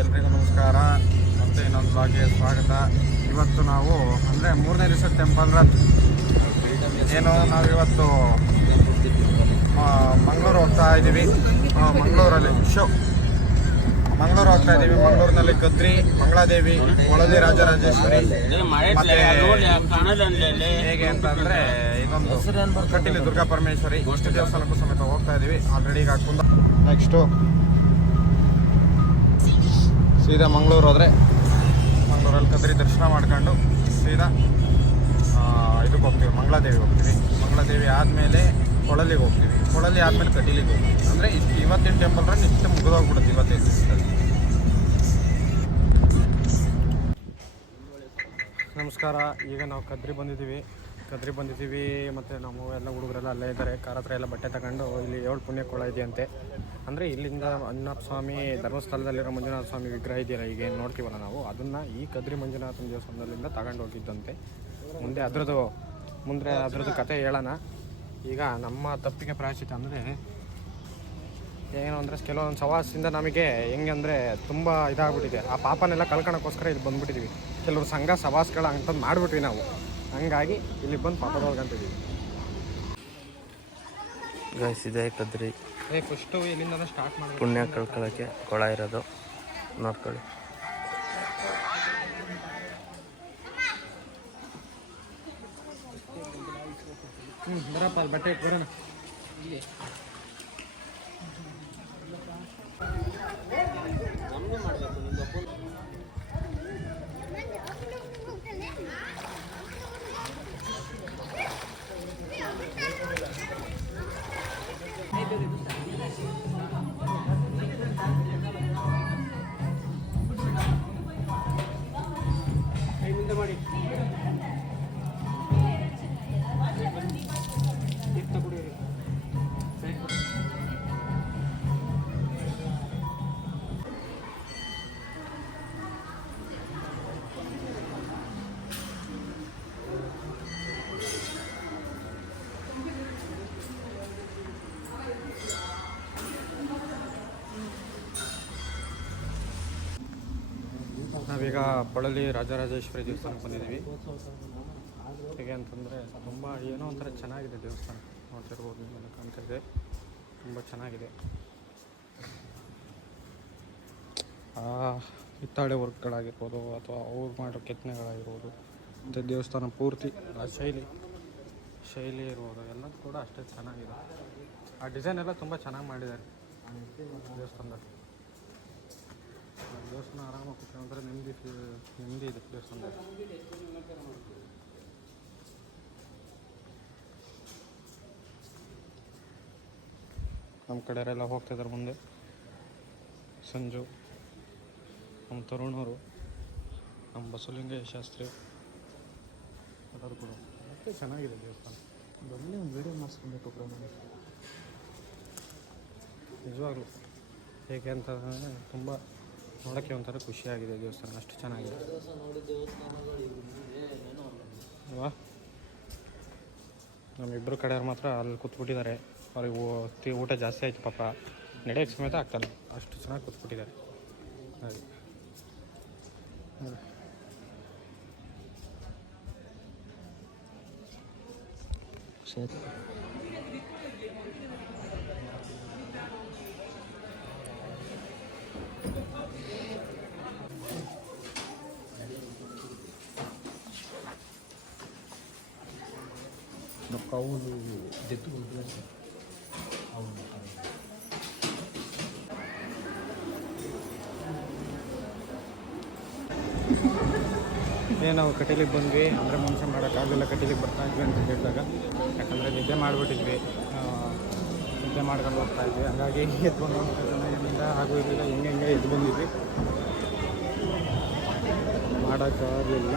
ಎಲ್ರಿಗೂ ನಮಸ್ಕಾರ. ಮತ್ತು ಇನ್ನೊಂದು ಭಾಗ್ಯ ಸ್ವಾಗತ. ಇವತ್ತು ನಾವು ಅಂದರೆ 3ನೇ ದಿವಸದ ಟೆಂಪಲ್ ರನ್ ಏನು ನಾವಿವತ್ತು ಮಂಗಳೂರು ಹೋಗ್ತಾ ಇದ್ದೀವಿ. ಮಂಗಳೂರಲ್ಲಿ ಮಂಗಳೂರು ಹೋಗ್ತಾ ಇದ್ದೀವಿ. ಮಂಗಳೂರಿನಲ್ಲಿ ಕದ್ರಿ, ಮಂಗಳಾದೇವಿ, ಕೊಳಲಿ ರಾಜರಾಜೇಶ್ವರಿ ಮತ್ತು ಹೇಗೆ ಅಂತಂದರೆ ಇದೊಂದು ಕಟ್ಟಿಲಿ ದುರ್ಗಾ ಪರಮೇಶ್ವರಿ ಇಷ್ಟು ದೇವಸ್ಥಾನಕ್ಕೂ ಸಮೇತ ಹೋಗ್ತಾ ಇದ್ದೀವಿ. ಆಲ್ರೆಡಿ ಈಗ ಕುಂದ ನೆಕ್ಸ್ಟು ಸೀದಾ ಮಂಗಳೂರು ಹೋದರೆ ಮಂಗಳೂರಲ್ಲಿ ಕದ್ರಿ ದರ್ಶನ ಮಾಡ್ಕೊಂಡು ಸೀದಾ ಇದಕ್ಕೆ ಹೋಗ್ತೀವಿ, ಮಂಗಳಾದೇವಿಗೆ ಹೋಗ್ತೀವಿ. ಮಂಗಳಾದೇವಿ ಆದಮೇಲೆ ಕೊಳಲಿಗೆ ಹೋಗ್ತೀವಿ. ಕೊಳಲಿ ಆದಮೇಲೆ ಕಟೀಲಿಗೆ ಹೋಗ್ತೀವಿ. ಅಂದರೆ ಇವತ್ತಿನ ಟೆಂಪಲ್ ರನ್ ಇಷ್ಟು ಮುಗಿದೋಗ್ಬಿಡುತ್ತೆ ಇವತ್ತಿನ ದಿವಸದಲ್ಲಿ. ನಮಸ್ಕಾರ. ಈಗ ನಾವು ಕದ್ರಿ ಬಂದಿದ್ದೀವಿ ಮತ್ತು ನಾವು ಎಲ್ಲ ಹುಡುಗರೆಲ್ಲ ಅಲ್ಲೇ ಇದ್ದಾರೆ. ಕಾರ ಹತ್ರ ಎಲ್ಲ ಬಟ್ಟೆ ತಗೊಂಡು ಇಲ್ಲಿ 7 ಪುಣ್ಯಕೋಳ ಇದೆಯಂತೆ. ಅಂದರೆ ಇಲ್ಲಿಂದ ಮಂಜುನಾಥ ಸ್ವಾಮಿ ಧರ್ಮಸ್ಥಳದಲ್ಲಿರೋ ಮಂಜುನಾಥ ಸ್ವಾಮಿ ವಿಗ್ರಹ ಇದೆಯಲ್ಲ, ಈಗ ಏನು ನೋಡ್ತೀವಲ್ಲ ನಾವು, ಅದನ್ನು ಈ ಕದ್ರಿ ಮಂಜುನಾಥನ ದೇವಸ್ಥಾನದಲ್ಲಿಂದ ತಗೊಂಡು ಹೋಗಿದ್ದಂತೆ. ಮುಂದೆ ಅದರದ್ದು ಕತೆ ಹೇಳೋಣ. ಈಗ ನಮ್ಮ ತಪ್ಪಿಗೆ ಪ್ರಾಯಶ್ಚಿತ್ತ ಅಂದರೆ ಏನು ಅಂದರೆ ಕೆಲವೊಂದು ಸವಾಸದಿಂದ ನಮಗೆ ಹೆಂಗೆ ಅಂದರೆ ತುಂಬ ಇದಾಗ್ಬಿಟ್ಟಿದೆ. ಆ ಪಾಪನೆಲ್ಲ ಕಳ್ಕೊಳಕ್ಕೋಸ್ಕರ ಇಲ್ಲಿ ಬಂದುಬಿಟ್ಟಿದ್ವಿ. ಕೆಲವರು ಸಂಘ ಸವಾಸಗಳ ಅಂತಂದು ಮಾಡಿಬಿಟ್ವಿ ನಾವು. ಹಂಗಾಗಿ ಇಲ್ಲಿ ಬಂದು ಪಾಪ ಹೋಗ್ಕೊಂತಿದ್ವಿ. ಇದೆ ಕದ್ರಿ ಫಸ್ಟು ಇಲ್ಲಿಂದ ಸ್ಟಾರ್ಟ್ ಮಾಡಿ ಪುಣ್ಯ ಕಳ್ಕೊಳ್ಳೋಕ್ಕೆ ಕೊಳ ಇರೋದು ನೋಡ್ಕೊಳ್ಳಿ. ಬರಪ್ಪ ಅಲ್ಲಿ ಬಟ್ಟೆ ಬರೋಣ. ನಾವೀಗ ಕೊಳಲಿ ರಾಜರಾಜೇಶ್ವರಿ ದೇವಸ್ಥಾನಕ್ಕೆ ಬಂದಿದ್ದೀವಿ. ಹೇಗೆ ಅಂತಂದರೆ ತುಂಬ ಏನೋ ಒಂಥರ ಚೆನ್ನಾಗಿದೆ ದೇವಸ್ಥಾನ. ನೋಡ್ತಿರ್ಬೋದು, ನಿಮ್ಮೆಲ್ಲ ಕಾಣ್ತಿದೆ, ತುಂಬ ಚೆನ್ನಾಗಿದೆ. ಹಿತ್ತಾಳೆ ವರ್ಕ್ಗಳಾಗಿರ್ಬೋದು ಅಥವಾ ಅವ್ರು ಮಾಡೋ ಕೆತ್ತನೆಗಳಾಗಿರ್ಬೋದು ಮತ್ತು ದೇವಸ್ಥಾನ ಪೂರ್ತಿ ಆ ಶೈಲಿ ಇರ್ಬೋದು, ಎಲ್ಲ ಕೂಡ ಅಷ್ಟೇ ಚೆನ್ನಾಗಿದೆ. ಆ ಡಿಸೈನ್ ಎಲ್ಲ ತುಂಬ ಚೆನ್ನಾಗಿ ಮಾಡಿದ್ದಾರೆ ದೇವಸ್ಥಾನದಲ್ಲಿ. ದೇವಸ್ಥಾನ ಆರಾಮಾಗಿ ಕೂತ್ಕೊಂಡ್ರೆ ನೆಮ್ಮದಿ ಇದೆ ದೇವಸ್ಥಾನದಲ್ಲಿ. ನಮ್ಮ ಕಡೆಯವರೆಲ್ಲ ಹೋಗ್ತಿದ್ದಾರೆ ಮುಂದೆ. ಸಂಜು, ನಮ್ಮ ತರುಣರು, ನಮ್ಮ ಬಸವಲಿಂಗಯ್ಯ ಶಾಸ್ತ್ರಿ ಎಲ್ಲರೂ ಕೂಡ ಮತ್ತೆ ಚೆನ್ನಾಗಿದೆ ದೇವಸ್ಥಾನ. ಬಂದು ಒಂದು ವೀಡಿಯೋ ಮಾಡಿಸ್ಕೊಬೇಕು ನಿಜವಾಗ್ಲೂ. ಹೇಗೆ ಅಂತಂದರೆ ತುಂಬ ನೋಡೋಕ್ಕೆ ಒಂಥರ ಖುಷಿಯಾಗಿದೆ ದೇವಸ್ಥಾನ, ಅಷ್ಟು ಚೆನ್ನಾಗಿದೆ ಅಲ್ವಾ. ನಮ್ಮಿಬ್ಬರು ಕಡೆಯವ್ರು ಮಾತ್ರ ಅಲ್ಲಿ ಕೂತ್ಬಿಟ್ಟಿದ್ದಾರೆ. ಅವ್ರಿಗೆ ಊಟ ಜಾಸ್ತಿ ಆಯಿತು ಪಾಪ, ನಡೆಯೋಕ್ಕೆ ಸಮೇತ ಆಗ್ತಾನೆ, ಅಷ್ಟು ಚೆನ್ನಾಗಿ ಕೂತ್ಬಿಟ್ಟಿದ್ದಾರೆ. ಹಾಗೆ ಕೌಲು ಜೆತ್ತು ನಾವು ಕಟೀಲಿಗೆ ಬಂದ್ವಿ. ಅಂದರೆ ಮುಂಚೆ ಮಾಡೋಕ್ಕಾಗಲಿಲ್ಲ, ಕಟೀಲಿಗೆ ಬರ್ತಾಯಿದ್ವಿ ಅಂತ ಹೇಳಿದಾಗ, ಯಾಕಂದರೆ ನಿದ್ದೆ ಮಾಡಿಬಿಟ್ಟಿದ್ವಿ. ನಿದ್ದೆ ಮಾಡ್ಕೊಂಡು ಹೋಗ್ತಾಯಿದ್ವಿ. ಹಾಗಾಗಿ ಎದ್ದು ಬಂದು ಏನಿಲ್ಲ ಹಾಗೂ ಇರಲಿಲ್ಲ, ಹೆಂಗೆ ಎದ್ದು ಬಂದಿದ್ವಿ, ಮಾಡೋಕ್ಕಾಗಲಿಲ್ಲ.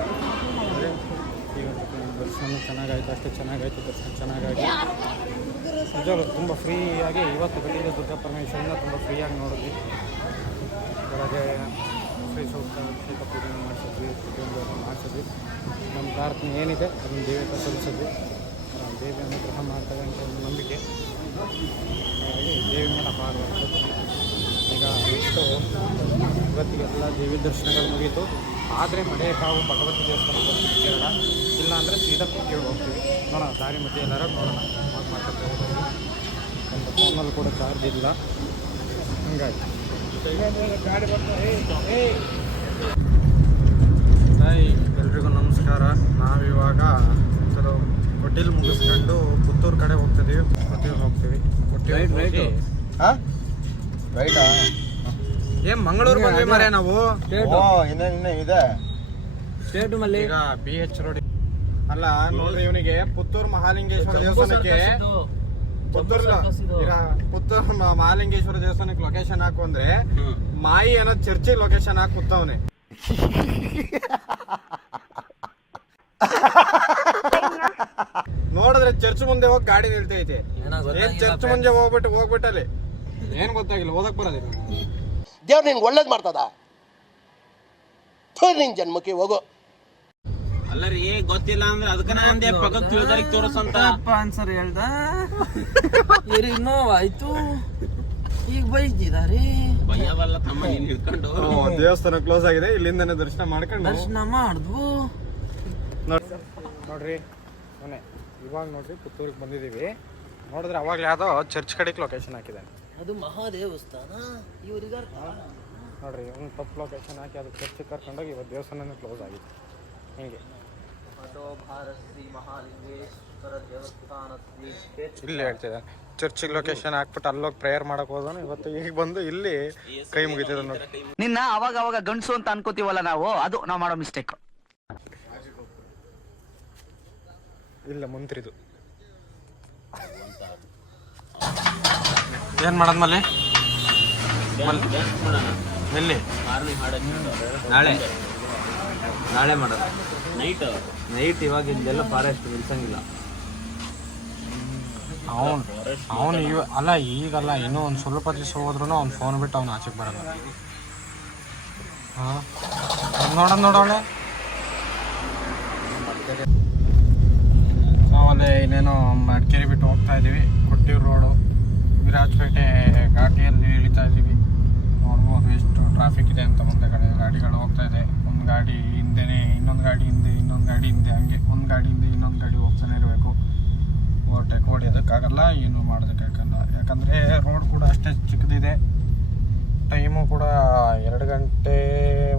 ಅಂದರೆ ಈಗ ದರ್ಶನ ಚೆನ್ನಾಗಾಯಿತು, ಅಷ್ಟೇ ಚೆನ್ನಾಗಾಯಿತು. ದರ್ಶನ ಚೆನ್ನಾಗಾಗಿ ನಿಜವಾಗ್ಲೂ ತುಂಬ ಫ್ರೀಯಾಗಿ ಇವತ್ತು ಕಟೀಲು ದುರ್ಗಾ ಪರಮೇಶ್ವರಿನ ತುಂಬ ಫ್ರೀಯಾಗಿ ನೋಡಿದ್ವಿ. ಬೆಳಗ್ಗೆ ಶ್ರೀ ಸೂಕ್ತ ಪೂಜೆ ಮಾಡಿಸಿದ್ವಿ, ಪ್ರತಿಯೊಂದು ಮಾಡಿಸಿದ್ವಿ. ನಮ್ಮ ಪ್ರಾರ್ಥನೆ ಏನಿದೆ ಅದನ್ನು ದೇವತೆ ಸಲ್ಲಿಸಿದ್ವಿ. ದೇವಿ ಅನುಗ್ರಹ ಮಾಡ್ತವೆ ಅಂತ ಒಂದು ನಂಬಿಕೆ. ಹಾಗಾಗಿ ದೇವಿ ಮೇಲೆ ಅಪಾರವಾದ ಈಗ ನೆಕ್ಸ್ಟು ಇವತ್ತಿಗೆಲ್ಲ ದೇವಿ ದರ್ಶನಗಳು ಮುಗೀತು. ಆದರೆ ಮಳೆಕಾವು ಭಗವತಿ ದೇವಸ್ಥಾನ ಹೋಗ್ತೀವಿ ಕೇರಳ, ಇಲ್ಲ ಅಂದರೆ ಸೀದಾ ಕೊಟ್ಟಿಗೆ ಹೋಗ್ತೀವಿ. ನೋಡೋಣ ದಾರಿ ಮಧ್ಯೆ ಎಲ್ಲರೂ ನೋಡೋಣ ಮಾತಾಡ್ತಾ ಹೋಗ್ತೀವಿ. ಒಂದು ಫೋನಲ್ಲಿ ಕೂಡ ಚಾರ್ಜ್ ಇಲ್ಲ, ಹಂಗಾಗಿ ಗಾಡಿ ಹಾಯ್ ಎಲ್ರಿಗೂ ನಮಸ್ಕಾರ. ನಾವಿವಾಗ ಕೊಟ್ಟಿಲ್ ಮುಗಿಸ್ಕೊಂಡು ಪುತ್ತೂರು ಕಡೆ ಹೋಗ್ತಿದ್ದೀವಿ. ಕೊಟ್ಟಿಗೆ ಹೋಗ್ತೀವಿ. ಕೊಟ್ಟಿಗೆ ರೈಟಾ ಏನ್ ಮಂಗಳೂರು ಬಂದ್ವಿ ಮರೆ ನಾವು. ಇದೆ ಈಗ BH ರೋಡ್ ಅಲ್ಲ ನೋಡ್ರಿ, ಇವನಿಗೆ ಪುತ್ತೂರು ಮಹಾಲಿಂಗೇಶ್ವರ ದೇವಸ್ಥಾನಕ್ಕೆ ಪುತ್ತೂರು ಮಹಾಲಿಂಗೇಶ್ವರ ದೇವಸ್ಥಾನಕ್ಕೆ ಲೊಕೇಶನ್ ಹಾಕು ಅಂದ್ರೆ ಮಾಯಿ ಅನ್ನೋ ಚರ್ಚಿ ಲೊಕೇಶನ್ ಹಾಕಿ ಕೂತವನೆ. ನೋಡಿದ್ರೆ ಚರ್ಚ್ ಮುಂದೆ ಹೋಗಿ ಗಾಡಿ ನಿಲ್ತೈತೆ. ಏನ್ ಚರ್ಚ್ ಮುಂದೆ ಹೋಗ್ಬಿಟ್ಟಲ್ಲಿ ಏನ್ ಗೊತ್ತಾಗಿಲ್ಲ, ಓದಕ್ ಬರೋದಿಲ್ಲ. ದೇವ್ರು ನಿನ್ಗೆ ಒಳ್ಳೇದ್ ಮಾಡ್ತದ, ನಿನ್ ಜನ್ಮಕ್ಕೆ ಹೋಗೋ. ಅಲ್ಲರಿ ಗೊತ್ತಿಲ್ಲ ಅಂದ್ರೆ ಅದಕ್ಕ ಅಂದೆ ಪಕ್ಕದ ತಿಳಿದರಿಗೆ ತೋರಿಸಂತ ಆನ್ಸರ್ ಹೇಳ್ದ. ಇವ್ರಿಗೆ ನೋವಾಯ್ತು, ಈಗ ಬೈದಿದ್ದಾರೆ. ಭಯವಲ್ಲ ತಮ್ಮ ನೀನ್ ಹಿಡ್ಕೊಂಡು. ದೇವಸ್ಥಾನ ಕ್ಲೋಸ್ ಆಗಿದೆ, ಇಲ್ಲಿಂದನೇ ದರ್ಶನ ಮಾಡ್ಕೊಂಡು ದರ್ಶನ ಮಾಡಿದ್ವು. ನೋಡ್ರಿ ಮೊನ್ನೆ ಇವಾಗ ನೋಡ್ರಿ ಪುತ್ತೂರಿಗೆ ಬಂದಿದ್ದೀವಿ. ನೋಡಿದ್ರೆ ಅವಾಗ ಯಾವುದೋ ಚರ್ಚ್ ಕಡೆಗೆ ಲೊಕೇಶನ್ ಹಾಕಿದ್ದಾನೆ. ಅದು ಮಹಾದೇವಸ್ಥಾನ ಇವ್ರಿಗೆ ನೋಡ್ರಿ ಒಂದು ತಪ್ಪು ಲೊಕೇಶನ್ ಹಾಕಿ ಅದು ಚರ್ಚಿಗೆ ಕರ್ಕೊಂಡೋಗಿ ಇವತ್ತು ದೇವಸ್ಥಾನನೇ ಕ್ಲೋಸ್ ಆಗಿದೆ. ಹಿಂಗೆ ಇಲ್ಲಿ ಹೇಳ್ತಿದ್ದಾನೆ ಚರ್ಚಿಗೆ ಲೊಕೇಶನ್ ಹಾಕ್ಬಿಟ್ಟು ಅಲ್ಲೋಗಿ ಪ್ರೇಯರ್ ಮಾಡಕ್ ಹೋದನು. ಇವತ್ತು ಈಗ ಬಂದು ಇಲ್ಲಿ ಕೈ ಮುಗಿತಿದ ನೋಡಿ. ನಿನ್ನ ಅವಾಗ ಅವಾಗ ಗಂಡಸು ಅಂತ ಅನ್ಕೋತೀವಲ್ಲ ನಾವು, ಅದು ನಾವು ಮಾಡೋ ಮಿಸ್ಟೇಕ್. ಇಲ್ಲ ಮಂತ್ರಿದು ಏನ್ ಮಾಡದ್ಮೇಲೆ ಎಲ್ಲಿ ನಾಳೆ ನಾಳೆ ಮಾಡೋದು ನೈಟ್ ಇವಾಗ ಇಲ್ಲೆಲ್ಲ ಫಾರೆಸ್ಟ್ ನಿಲ್ಸಂಗಿಲ್ಲ. ಅವನು ಅಲ್ಲ ಈಗಲ್ಲ, ಇನ್ನೂ ಒಂದು ಸ್ವಲ್ಪ ದಿವಸ ಹೋದ್ರೂ ಅವ್ನು ಫೋನ್ ಬಿಟ್ಟು ಅವ್ನು ಆಚೆಗೆ ಬರಲ್ಲ. ನೋಡೋಳೆ ನಾವಲ್ಲೇ ಇನ್ನೇನೋ ಮಡಿಕೇರಿ ಬಿಟ್ಟು ಹೋಗ್ತಾ ಇದ್ದೀವಿ. ಕೊಟ್ಟಿಯೂರು ರೋಡು ವಿರಾಜಪೇಟೆ ಘಾಟಿಯಲ್ಲಿ ಇಳಿತಾ ಇದ್ದೀವಿ. ನೋಡ್ಬೋದು ಎಷ್ಟು ಟ್ರಾಫಿಕ್ ಇದೆ ಅಂತ. ಮುಂದೆ ಕಡೆ ಗಾಡಿಗಳು ಹೋಗ್ತಾ ಇದೆ. ಒಂದು ಗಾಡಿ ಹಿಂದೆನೇ ಇನ್ನೊಂದು ಗಾಡಿ ಹಿಂದೆ, ಇನ್ನೊಂದು ಗಾಡಿ ಹಿಂದೆ, ಹಂಗೆ ಒಂದು ಗಾಡಿ ಹಿಂದೆ ಇನ್ನೊಂದು ಗಾಡಿ ಹೋಗ್ತಾನೆ ಇರಬೇಕು. ಓವರ್ಟೇಕ್ ಹೊಡಿಯೋದಕ್ಕಾಗಲ್ಲ, ಏನು ಮಾಡೋದಕ್ಕಾಗಲ್ಲ. ಯಾಕಂದರೆ ರೋಡ್ ಕೂಡ ಅಷ್ಟೇ ಚಿಕ್ಕದಿದೆ. ಟೈಮು ಕೂಡ 2 ಗಂಟೆ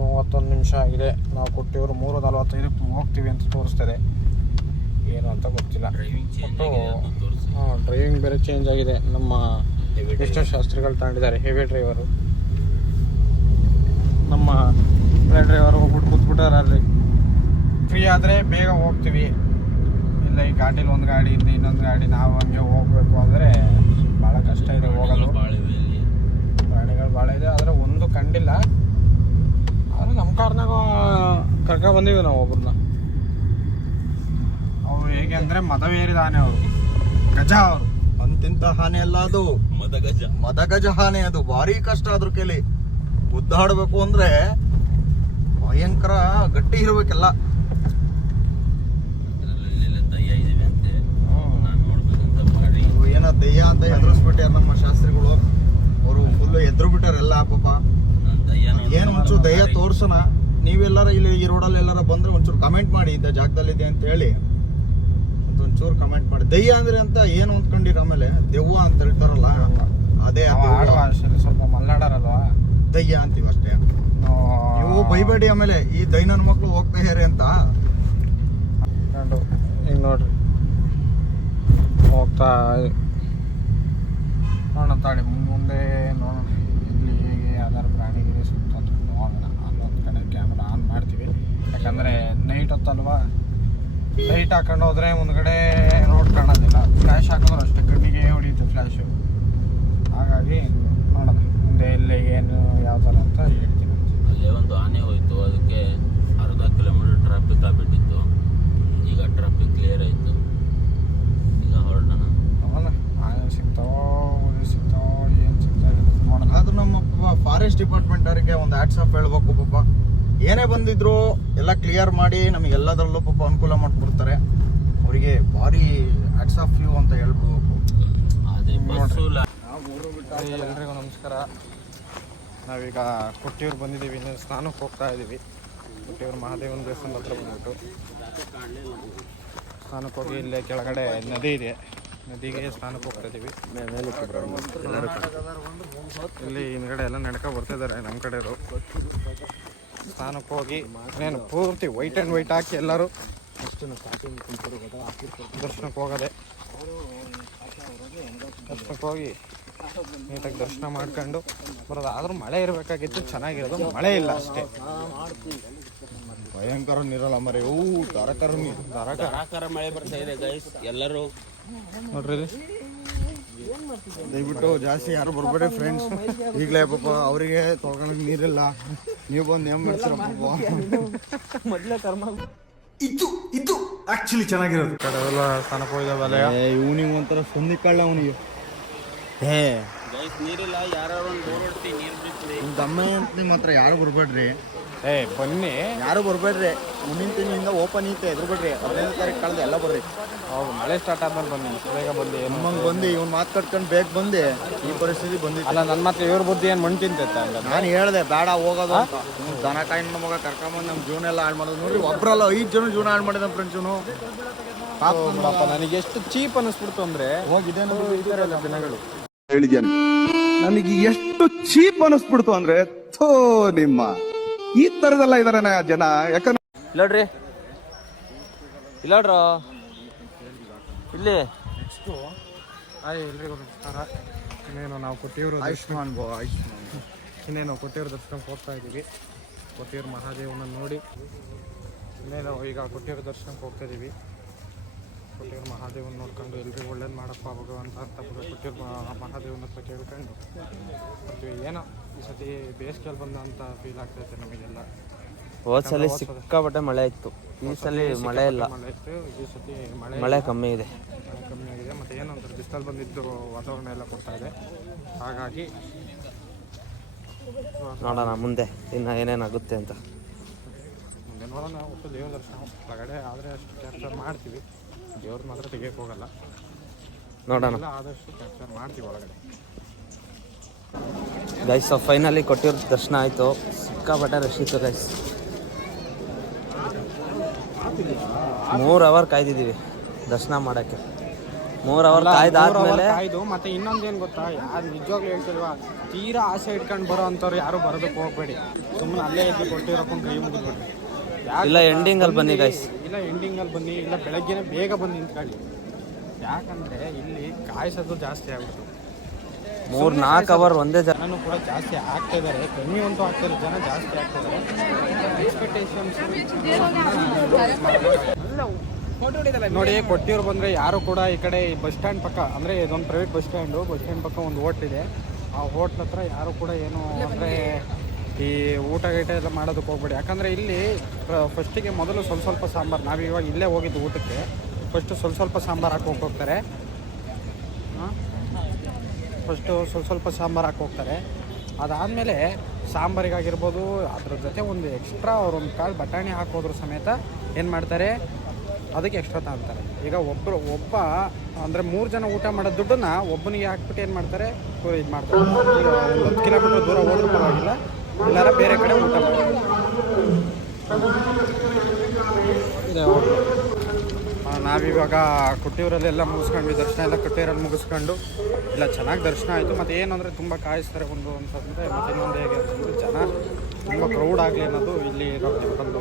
31 ನಿಮಿಷ ಆಗಿದೆ. ನಾವು ಕೊಟ್ಟಿವರು 3:45 ಹೋಗ್ತೀವಿ ಅಂತ ತೋರಿಸ್ತದೆ. ಏನು ಅಂತ ಗೊತ್ತಿಲ್ಲ. ಒಟ್ಟು ಡ್ರೈವಿಂಗ್ ಬೇರೆ ಚೇಂಜ್ ಆಗಿದೆ. ನಮ್ಮ ಎಷ್ಟೋ ಶಾಸ್ತ್ರಿಗಳು ತಗೊಂಡಿದ್ದಾರೆ ಹೆವಿ ಡ್ರೈವರು. ನಮ್ಮ ಡ್ರೈವರ್ ಹೋಗ್ಬಿಟ್ಟು ಕೂತ್ಬಿಟ್ಟಾರೆ ಅಲ್ಲಿ. ಫ್ರೀ ಆದರೆ ಬೇಗ ಹೋಗ್ತೀವಿ. ಇಲ್ಲ ಈ ಘಾಟಿಲಿ ಒಂದು ಗಾಡಿ ಹಿಂದೆ ಇನ್ನೊಂದು ಗಾಡಿ, ನಾವು ಹಂಗೆ ಹೋಗಬೇಕು ಅಂದರೆ ಭಾಳ ಕಷ್ಟ ಇದೆ ಹೋಗೋದು. ಗಾಡಿಗಳು ಭಾಳ ಇದೆ, ಆದರೆ ಒಂದು ಕಂಡಿಲ್ಲ. ಆದರೆ ನಮ್ಮ ಕಾರ್ನಾಗ ಕರ್ಕೊಂಡು ಬಂದೀವಿ ನಾವು ಒಬ್ಬರನ್ನ. ಅವರು ಹೇಗೆ ಅಂದರೆ ಮದವೇರಿದ ಆನೆ, ಅವರು ಗಜ. ಅವರು ಅಂತಿಂತ ಹಾನಿ ಅಲ್ಲ ಅದು, ಮದಗಜ ಹಾನಿ. ಅದು ಭಾರಿ ಕಷ್ಟ. ಅದ್ರ ಕೈಲಿ ಉದ್ದಾಡಬೇಕು ಅಂದ್ರೆ ಭಯಂಕರ ಗಟ್ಟಿ ಇರ್ಬೇಕೆಲ್ಲ. ಏನೋ ದೆಯ್ಯ ಅಂತ ಹೆದರ್ಸ್ಬಿಟ್ಟಾರ ನಮ್ಮ ಶಾಸ್ತ್ರಿಗಳು. ಅವರು ಫುಲ್ ಎದ್ರು ಬಿಟ್ಟಾರ ಎಲ್ಲ. ಪಾಪ ಏನು ಒಂಚೂರು ದೆಯ್ಯ ತೋರ್ಸೋಣ. ನೀವೆಲ್ಲರ ಇಲ್ಲಿ ಈ ರೋಡಲ್ಲಿ ಎಲ್ಲರ ಬಂದ್ರೆ ಒಂಚೂರು ಕಮೆಂಟ್ ಮಾಡಿ, ಇಂಥ ಜಾಗದಲ್ಲಿದೆ ಅಂತ ಹೇಳಿ ಒಂಚೂರು ಕಮೆಂಟ್ ಮಾಡಿ. ದೆಯ್ಯ ಅಂದ್ರೆ ಅಂತ ಏನು ಅಂದ್ಕೊಂಡಿರ, ಆಮೇಲೆ ದೆವ್ವ ಅಂತ ಹೇಳ್ತಾರಲ್ಲ, ಅದೇ ಸ್ವಲ್ಪ ಮಲ್ನಾಡರಲ್ವಾ, ದಯ್ಯ ಅಂತೀವಿ ಅಷ್ಟೇ. ನೀವು ಬೈಬೇಡಿ ಆಮೇಲೆ ಈ ದೈನನ ಮಕ್ಕಳು ಹೋಗ್ತಾ ಇದಾರೆ ಅಂತ. ಈಗ ನೋಡ್ರಿ ಹೋಗ್ತಾ ನೋಡೋಣ ತಾಳಿ ಮುಂದೆ ನೋಡೋಣ. ಇಲ್ಲಿ ಹೇಗೆ ಯಾವ್ದಾದ್ರು ಪ್ರಾಣಿಗಿದೆ ಸುತ್ತ ನೋಡೋಣ. ಅಲ್ಲೊಂದು ಕಡೆ ಕ್ಯಾಮ್ರಾ ಆನ್ ಮಾಡ್ತೀವಿ. ಯಾಕಂದರೆ ನೈಟ್ ಹೊತ್ತಲ್ವಾ, ಲೈಟ್ ಹಾಕೊಂಡು ಹೋದ್ರೆ ಮುಂದ್ಗಡೆ ರೋಡ್ ಕಾಣೋದಿಲ್ಲ. ಫ್ಲ್ಯಾಶ್ ಹಾಕಿದ್ರು ಅಷ್ಟೇ ಕಣ್ಣಿಗೆ ಹೊಡಿಯುತ್ತೆ ಫ್ಲ್ಯಾಶು. ಹಾಗಾಗಿ ನೋಡೋಣ ಮುಂದೆ ಎಲ್ಲಿ ಏನು ಯಾವ ಥರ ಅಂತ ಹೇಳ್ತೀನಿ. ಅಲ್ಲೇ ಒಂದು ಆನೆ ಹೋಯ್ತು, ಅದಕ್ಕೆ ಅರ್ಧ ಕಿಲೋಮೀಟರ್ ಟ್ರಾಫಿಕ್ ಆಗಿಬಿಟ್ಟಿತ್ತು. ಈಗ ಟ್ರಾಫಿಕ್ ಕ್ಲಿಯರ್ ಆಯಿತು. ಈಗ ಹೊರಡೋಣ. ನೋಡೋಣ ಆನೆ ಸಿಗ್ತಾವೋ ಸಿಗ್ತಾವೋ ಏನು ಸಿಗ್ತಾವೆ ನೋಡೋಣ. ಅದು ನಮ್ಮ ಫಾರೆಸ್ಟ್ ಡಿಪಾರ್ಟ್ಮೆಂಟ್ ಅವರಿಗೆ ಒಂದು ಹ್ಯಾಟ್ಸ್ ಆಫ್ ಹೇಳ್ಬೇಕು. ಪಾಪ ಏನೇ ಬಂದಿದ್ರು ಎಲ್ಲ ಕ್ಲಿಯರ್ ಮಾಡಿ ನಮಗೆಲ್ಲದರಲ್ಲೂ ಪಾಪ ಅನುಕೂಲ ಮಾಡಿಕೊಡ್ತಾರೆ. ಅವರಿಗೆ ಭಾರಿ ಹ್ಯಾಟ್ಸ್ ಆಫ್ ಯು ಅಂತ ಹೇಳ್ಬೇಕು. ಅದೇ ಬಸ್ಸು ಎಲ್ರಿಗೂ ನಮಸ್ಕಾರ. ನಾವೀಗ ಕೊಟ್ಟಿಯೂರು ಬಂದಿದ್ದೀವಿ, ಇನ್ನು ಸ್ನಾನಕ್ಕೆ ಹೋಗ್ತಾ ಇದ್ದೀವಿ. ಕೊಟ್ಟಿಯೂರು ಮಹಾದೇವನ ದೇವಸ್ಥಾನದ ಹತ್ರ ಬಂದ್ಬಿಟ್ಟು ಸ್ನಾನಕ್ಕೆ ಹೋಗಿ ಇಲ್ಲೇ ಕೆಳಗಡೆ ನದಿ ಇದೆ, ನದಿಗೆ ಸ್ನಾನಕ್ಕೆ ಹೋಗ್ತಾ ಇದ್ದೀವಿ. ಇಲ್ಲಿ ಹಿಂದ್ಗಡೆ ಎಲ್ಲ ನಡ್ಕೊಂಡು ಬರ್ತಿದ್ದಾರೆ ನಮ್ಮ ಕಡೆಯವರು. ಸ್ನಾನಕ್ಕೆ ಹೋಗಿ ಇನ್ನೇನು ಪೂರ್ತಿ ವೈಟ್ ಆ್ಯಂಡ್ ವೈಟ್ ಹಾಕಿ ಎಲ್ಲರೂ ದರ್ಶನಕ್ಕೆ ಹೋಗೋದೆ. ದರ್ಶನಕ್ಕೆ ಹೋಗಿ ನೀಟಾಗಿ ದರ್ಶನ ಮಾಡ್ಕೊಂಡು ಬರೋದು. ಆದರೂ ಮಳೆ ಇರಬೇಕಾಗಿತ್ತು, ಚೆನ್ನಾಗಿರೋದು ಮಳೆ ಇಲ್ಲ ಅಷ್ಟೇ. ಭಯಂಕರ ನೀರಲ್ಲ ಮರೆ, ಧಾರಾಕಾರ ಮಳೆ ಬರ್ತಾ ಇದೆ ಗೈಸ್. ಎಲ್ಲರೂ ನೋಡ್ರಿ ದಯವಿಟ್ಟು ಜಾಸ್ತಿ ಯಾರು ಬರ್ಬೇಡಿ ಫ್ರೆಂಡ್ಸ್. ಈಗಲೇ ಪಾಪ ಅವರಿಗೆ ತೊಳ್ಕೊಳಕ್ಕೆ ನೀರಿಲ್ಲ, ನೀವು ಬಂದು ನೇಮ್ ಮಾಡ್ತೀರ ಮೊದಲೇ ಕರ್ಮ. ಇದು ಆಕ್ಚುಲಿ ಚೆನ್ನಾಗಿರೋದು. ಕಡೆ ಎಲ್ಲ ಸ್ನಾನಕ್ಕೆ ಹೋಗಿದ್ದಾವಲ್ಲ. ಇವನಿಗೆ ಒಂಥರ ಸುಂದಿ ಕಳ್ಳ ಅವನಿಗೆ. ಗೈಸ್ ನೀರಿಲ್ಲ, ಯಾರು ಒಂದು ಬೋರ್ ಹೊಡ್ತಿ ನೀರು ಬಿಡ್ತೀವಿ. ದಮ್ಮ ಅಂತ ಮಾತ್ರ ಯಾರು ಬರ್ಬೇಡ್ರಿ, ಬನ್ನಿ ಯಾರು ಬರ್ಬೇಡ್ರಿ. ಮುಂದಿನ ತಿಂಗಳಿಂದ ಓಪನ್ ಐತೆ, ಎದುರು ಬಿಡ್ರಿ. 15ನೇ ತಾರೀಕು ಕಳೆದ ಎಲ್ಲ ಬರ್ರಿ. ಹೌದು, ಮಳೆ ಸ್ಟಾರ್ಟ್ ಆದ್ಮೇಲೆ ಬನ್ನಿ, ಬೇಗ ಬಂದು. ನಮ್ಮಂಗೆ ಬಂದು ಇವ್ನು ಮಾತು ಕಟ್ಕೊಂಡು ಬೇಗ ಬಂದು ಈ ಪರಿಸ್ಥಿತಿ ಬಂದಿತ್ತು. ಅಲ್ಲ, ನನ್ನ ಮಾತ್ರ ಇವ್ರ ಬುದ್ಧಿ ಏನು ಮಣ್ಣು ತಿಂತೈತೆ ಹಂಗ. ನಾನು ಹೇಳ್ದೆ ಬೇಡ ಹೋಗೋದು ಅಂತ. ದನ ಕಾಯಿ ನನ್ನ ಮಗ ಕರ್ಕೊಂಬಂದು ನಮ್ಮ ಜೀವನ ಎಲ್ಲ ಹಾಳು ಮಾಡೋದು ನೋಡ್ರಿ. ಒಬ್ರಲ್ಲ 5 ಜನ ಜೀವನ ಹಾಳು ಮಾಡಿದ ಫ್ರೆಂಡ್ಸ್ ಇವನು. ಪಾಪ ನನಗೆ ಎಷ್ಟು ಚೀಪ್ ಅನ್ನಿಸ್ಬಿಡ್ತು ಅಂದ್ರೆ, ಹೋಗಿದೆ ಈ ಥರ ಎಲ್ಲ ದಿನಗಳು. ಹೇಳಿದ್ಯಾನೆ ನನಗೆ ಎಷ್ಟು ಚೀಪ್ ಅನಿಸ್ಬಿಡ್ತು ಅಂದ್ರೆ, ಥೋ ನಿಮ್ಮ ಈ ತರದೆಲ್ಲ ಇದಾರೆ ಜನ. ಯಾಕಂದ್ರೆ ಇಲ್ಲೋಡ್ರಿ, ಇಲ್ಲೋಡ್ರ ಇಲ್ಲಿ. ನೆಕ್ಸ್ಟು ಎಲ್ರಿಗೂ ನಮಸ್ಕಾರ. ಇನ್ನೇನು ನಾವು ಕೊಟ್ಟಿಯೂರು ಆಯುಷ್ಮಾನ್ ಇನ್ನೇನು ಕೊಟ್ಟಿಯೂರು ದರ್ಶನಕ್ಕೆ ಹೋಗ್ತಾ ಇದ್ದೀವಿ. ಕೊಟ್ಟಿಯೂರು ಮಹಾದೇವನ ನೋಡಿ ಇನ್ನೇನು ಈಗ ಕೊಟ್ಟಿಯೂರು ದರ್ಶನಕ್ಕೆ ಹೋಗ್ತಾ ಇದ್ದೀವಿ. ಕೊಟ್ಟಿಯೂರು ಮಹಾದೇವನ ನೋಡ್ಕೊಂಡು ಎಲ್ರಿಗೂ ಒಳ್ಳೇದು ಮಾಡಪ್ಪ ಭಗವಂತ ಅಂತ ಕೊಟ್ಟಿಯೂರು ಮಹಾದೇವನ ಹತ್ರ ಕೇಳ್ಕೊಂಡು ಬರ್ತೀವಿ. ಏನೋ ಈ ಸತಿ ಬೇಸಿಗೆಯಲ್ಲಿ ಬಂದಂಥ ಫೀಲ್ ಆಗ್ತೈತೆ ನಮಗೆಲ್ಲ. ಹೋದ್ಸಲಿ ಸಿಕ್ಕಾಪಟ್ಟೆ ಮಳೆ ಇತ್ತು, ಈ ಸಲ ಮಳೆ ಇಲ್ಲ. ಮಳೆ ಇತ್ತು, ಈ ಸತಿ ಮಳೆ ಕಮ್ಮಿ ಇದೆ. ಕಮ್ಮಿ ಆಗಿದೆ. ಮತ್ತು ಏನಂತಾರೆ ಬಿಸಿಲಲ್ಲಿ ಬಂದಿದ್ದು ವಾತಾವರಣ ಎಲ್ಲ ಕೊಡ್ತಾ ಇದೆ. ಹಾಗಾಗಿ ನೋಡೋಣ ಮುಂದೆ ಇನ್ನು ಏನೇನಾಗುತ್ತೆ ಅಂತ. ಮುಂದೆ ನೋಡೋಣ. ಒಟ್ಟು ದೇವ್ರ ದರ್ಶನ ಹೊರಗಡೆ ಆದರೆ ಅಷ್ಟು ಕ್ಯಾಪ್ಚರ್ ಮಾಡ್ತೀವಿ, ದೇವ್ರ ಮಾತ್ರ ತೆಗಿಯೋಕೆ ಹೋಗಲ್ಲ. ನೋಡೋಣ ಆದಷ್ಟು ಕ್ಯಾಪ್ಚರ್ ಮಾಡ್ತೀವಿ ಒಳಗಡೆ. ಗೈಸ್ ಫೈನಲಿ ಕೊಟ್ಟಿರೋ ದರ್ಶನ ಆಯಿತು. ಸಿಕ್ಕಾಪಟ್ಟೆ ರಶ್ ಇತ್ತು ಗೈಸ್. 3 ಅವರ್ ಕಾಯ್ದಿದ್ದೀವಿ ದರ್ಶನ ಮಾಡೋಕ್ಕೆ. 3 ಅವರ್ ಕಾಯ್ದಾದ್ಮೇಲೆ ಕಾಯ್ದು. ಮತ್ತೆ ಇನ್ನೊಂದೇನು ಗೊತ್ತಾ, ಯಾರು ನಿಜವಾಗ್ಲೂ ಹೇಳ್ತಿಲ್ವಾ, ತೀರಾ ಆಸೆ ಇಟ್ಕೊಂಡು ಬರೋ ಅಂಥವ್ರು ಯಾರು ಬರೋದಕ್ಕೆ ಹೋಗ್ಬೇಡಿ. ಸುಮ್ಮನೆ ಅಲ್ಲೇ ಇದ್ದು ಕೊಟ್ಟಿರೋಕೊಂಡು ಕೈ ಮುಗಿದ್ಬಿಡ್ರಿ. ಇಲ್ಲ ಎಂಡಿಂಗಲ್ಲಿ ಬನ್ನಿ ಗೈಸ್. ಇಲ್ಲ ಎಂಡಿಂಗಲ್ಲಿ ಬನ್ನಿ, ಇಲ್ಲ ಬೆಳಗ್ಗೆನೇ ಬೇಗ ಬಂದು ನಿಂತ್ಕೊಳ್ಳಿ. ಯಾಕಂದರೆ ಇಲ್ಲಿ ಕಾಯಿಸೋದು ಜಾಸ್ತಿ ಆಗ್ಬಿಡ್ತು. 3-4 ಅವರ್ ಒಂದೇ ಜನನೂ ಕೂಡ ಜಾಸ್ತಿ ಆಗ್ತಾ ಇದ್ದಾರೆ. ಕಮ್ಮಿ ಅಂತೂ ಆಗ್ತಾರೆ, ಜನ ಜಾಸ್ತಿ ಆಗ್ತಿದ್ದಾರೆ. ಎಕ್ಸ್ಪೆಕ್ಟೇಷನ್ಸ್ ನೋಡಿ. ಕೊಟ್ಟಿಯೂರು ಬಂದರೆ ಯಾರು ಕೂಡ ಈ ಕಡೆ ಬಸ್ ಸ್ಟ್ಯಾಂಡ್ ಪಕ್ಕ, ಅಂದರೆ ಇದೊಂದು ಪ್ರೈವೇಟ್ ಬಸ್ ಸ್ಟ್ಯಾಂಡ್ ಪಕ್ಕ ಒಂದು ಹೋಟ್ಲ್ ಇದೆ. ಆ ಹೋಟ್ಲ್ ಹತ್ರ ಯಾರು ಕೂಡ ಏನು ಅಂದರೆ ಈ ಊಟ ಗೀಟ ಎಲ್ಲ ಮಾಡೋದಕ್ಕೆ ಹೋಗ್ಬೇಡಿ. ಯಾಕಂದರೆ ಇಲ್ಲಿ ಫಸ್ಟಿಗೆ ಮೊದಲು ಸ್ವಲ್ಪ ಸಾಂಬಾರು, ನಾವು ಇವಾಗ ಇಲ್ಲೇ ಹೋಗಿದ್ದು ಊಟಕ್ಕೆ, ಫಸ್ಟು ಸ್ವಲ್ಪ ಸಾಂಬಾರು ಹಾಕಿ ಹೋಗ್ತಾರೆ. ಫಸ್ಟು ಸ್ವಲ್ಪ ಸಾಂಬಾರು ಹಾಕಿ ಹೋಗ್ತಾರೆ. ಅದಾದಮೇಲೆ ಸಾಂಬಾರಿಗಾಗಿರ್ಬೋದು ಅದ್ರ ಜೊತೆ ಒಂದು ಎಕ್ಸ್ಟ್ರಾ ಅವ್ರೊಂದು ಕಾಳು ಬಟಾಣಿ ಹಾಕೋದ್ರ ಸಮೇತ ಏನು ಮಾಡ್ತಾರೆ, ಅದಕ್ಕೆ ಎಕ್ಸ್ಟ್ರಾ ತಗೊಳ್ತಾರೆ. ಈಗ ಒಬ್ಬ ಅಂದರೆ 3 ಜನ ಊಟ ಮಾಡೋ ದುಡ್ಡನ್ನ ಒಬ್ಬನಿಗೆ ಹಾಕ್ಬಿಟ್ಟು ಏನು ಮಾಡ್ತಾರೆ, ಇದು ಮಾಡ್ತಾರೆ. ಈಗ 1 ಕಿಲೋಮೀಟರ್ ದೂರ ಹೋದ್ರೂ ಪರವಾಗಿಲ್ಲ, ಎಲ್ಲಾರ ಬೇರೆ ಕಡೆ ಊಟ ಮಾಡ್ತಾರೆ. ನಾವಿವಾಗ ಕೊಟ್ಟಿಯೂರಲ್ಲೆಲ್ಲ ಮುಗಿಸ್ಕೊಂಡ್ವಿ, ದರ್ಶನ ಎಲ್ಲ ಕೊಟ್ಟಿಯೂರಲ್ಲಿ ಮುಗಿಸ್ಕೊಂಡು ಇಲ್ಲ ಚೆನ್ನಾಗಿ ದರ್ಶನ ಆಯಿತು. ಮತ್ತು ಏನಂದರೆ ತುಂಬ ಕಾಯಿಸ್ತಾರೆ ಅಂತಂದರೆ, ಮತ್ತು ಇನ್ನೊಂದು ಹೇಗೆ ಅಂತಂದರೆ ಜನ ತುಂಬ ಕ್ರೌಡ್ ಆಗಲಿ ಅನ್ನೋದು ಇಲ್ಲಿ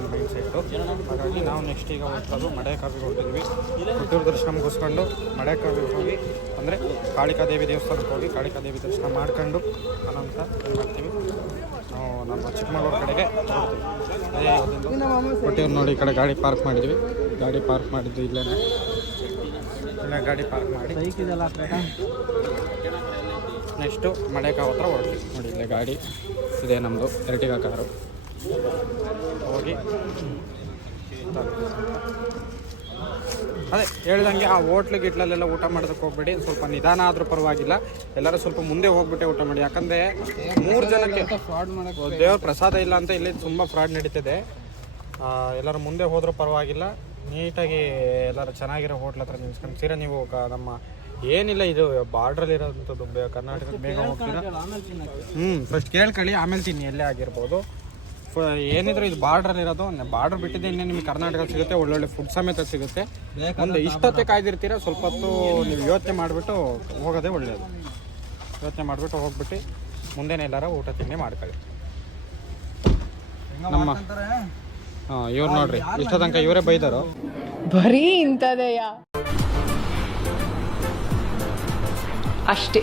ಒಂದು ಮೈಂಡ್ ಸೆಟ್ಟು. ಹಾಗಾಗಿ ನಾವು ನೆಕ್ಸ್ಟ್ ಈಗ ಹೋಗ್ತದ್ದು ಮಡೇಕಾವಿಗೆ ಹೊರಟಿದ್ವಿ. ಕೊಟ್ಟಿಯೂರು ದರ್ಶನ ಮುಗಿಸ್ಕೊಂಡು ಮಡೇಕಾವಿಗೆ ಹೋಗಿ ಅಂದರೆ ಕಾಳಿಕಾದೇವಿ ದೇವಸ್ಥಾನಕ್ಕೆ ಹೋಗಿ ಕಾಳಿಕಾದೇವಿ ದರ್ಶನ ಮಾಡ್ಕೊಂಡು ಅನಂತರ ಏನು ಮಾಡ್ತೀವಿ, ನಾವು ನಮ್ಮ ಚಿಕ್ಕಮಗಳೂರು ಕಡೆಗೆ ಹೊರಡ್ತೀವಿ. ಕೊಟ್ಟಿಯೂರು ನೋಡಿ, ಈ ಕಡೆ ಗಾಡಿ ಪಾರ್ಕ್ ಮಾಡಿದ್ವಿ. ಗಾಡಿ ಪಾರ್ಕ್ ಮಾಡಿದ್ದು ಇಲ್ಲೇ ಗಾಡಿ ಪಾರ್ಕ್ ಮಾಡಿ ನೆಕ್ಸ್ಟು ಮಡೇಕಾವ್ ಹತ್ರ ಹೊರಡ್ತೀವಿ. ನೋಡಿ ಇಲ್ಲೇ ಗಾಡಿ ಇದೆ ನಮ್ಮದು, ಎರ್ಟಿಗಾ ಕಾರು. ಹೋಗಿ ಅದೇ ಹೇಳ್ದಂಗೆ ಆ ಹೋಟ್ಲಿಗಿಟ್ಲಲ್ಲೆಲ್ಲ ಊಟ ಮಾಡೋದಕ್ಕೆ ಹೋಗ್ಬೇಡಿ. ಸ್ವಲ್ಪ ನಿಧಾನ ಆದರೂ ಪರವಾಗಿಲ್ಲ, ಎಲ್ಲರೂ ಸ್ವಲ್ಪ ಮುಂದೆ ಹೋಗ್ಬಿಟ್ಟೆ ಊಟ ಮಾಡಿ. ಯಾಕಂದರೆ 3 ಜನಕ್ಕೆ ಫ್ರಾಡ್ ಮಾಡೋಕ್ಕೆ ದೇವ್ರ ಪ್ರಸಾದ ಇಲ್ಲ ಅಂತ ಇಲ್ಲಿ ತುಂಬ ಫ್ರಾಡ್ ನಡೀತಿದೆ. ಎಲ್ಲರೂ ಮುಂದೆ ಹೋದರೂ ಪರವಾಗಿಲ್ಲ, ನೀಟಾಗಿ ಎಲ್ಲರೂ ಚೆನ್ನಾಗಿರೋ ಹೋಟ್ಲ್ ಹತ್ರ ನಿಲ್ಸ್ಕೊಂಡು ಸೀರಾ ನೀವು ನಮ್ಮ ಏನಿಲ್ಲ, ಇದು ಬಾರ್ಡ್ರಲ್ಲಿ ಇರೋಂಥದ್ದು ಕರ್ನಾಟಕದ ಬೇಗ ಹೋಗ್ತೀರಾ. ಫಸ್ಟ್ ಕೇಳ್ಕೊಳ್ಳಿ, ಆಮೇಲೆ ತಿನ್ನಿ ಎಲ್ಲೇ ಆಗಿರ್ಬೋದು. ಏನಿದ್ರು ಇದು ಬಾರ್ಡ್ರಲ್ಲಿ ಇರೋದು, ಬಾರ್ಡ್ರ್ ಬಿಟ್ಟಿದ್ದೆ ಇನ್ನೇ ನಿಮಗೆ ಕರ್ನಾಟಕ ಸಿಗುತ್ತೆ, ಒಳ್ಳೊಳ್ಳೆ ಫುಡ್ ಸಮೇತ ಸಿಗುತ್ತೆ. ಒಂದು ಇಷ್ಟೊತ್ತೆ ಕಾಯ್ದಿರ್ತೀರ, ಸ್ವಲ್ಪ ಹೊತ್ತು ನೀವು ಯೋಚನೆ ಮಾಡಿಬಿಟ್ಟು ಹೋಗೋದೇ ಒಳ್ಳೆಯದು. ಯೋಚನೆ ಮಾಡಿಬಿಟ್ಟು ಹೋಗ್ಬಿಟ್ಟು ಮುಂದೆನೇ ಎಲ್ಲಾರ ಊಟ ತಿಂಡಿ ಮಾಡ್ಕೊಳ್ಳಿ. ನಮ್ಮ ಇವ್ರು ನೋಡ್ರಿ, ಇಷ್ಟ ತನಕ ಇವರೇ ಬೈದರು. ಬರೀ ಇಂಥದೆಯಾ ಅಷ್ಟೇ.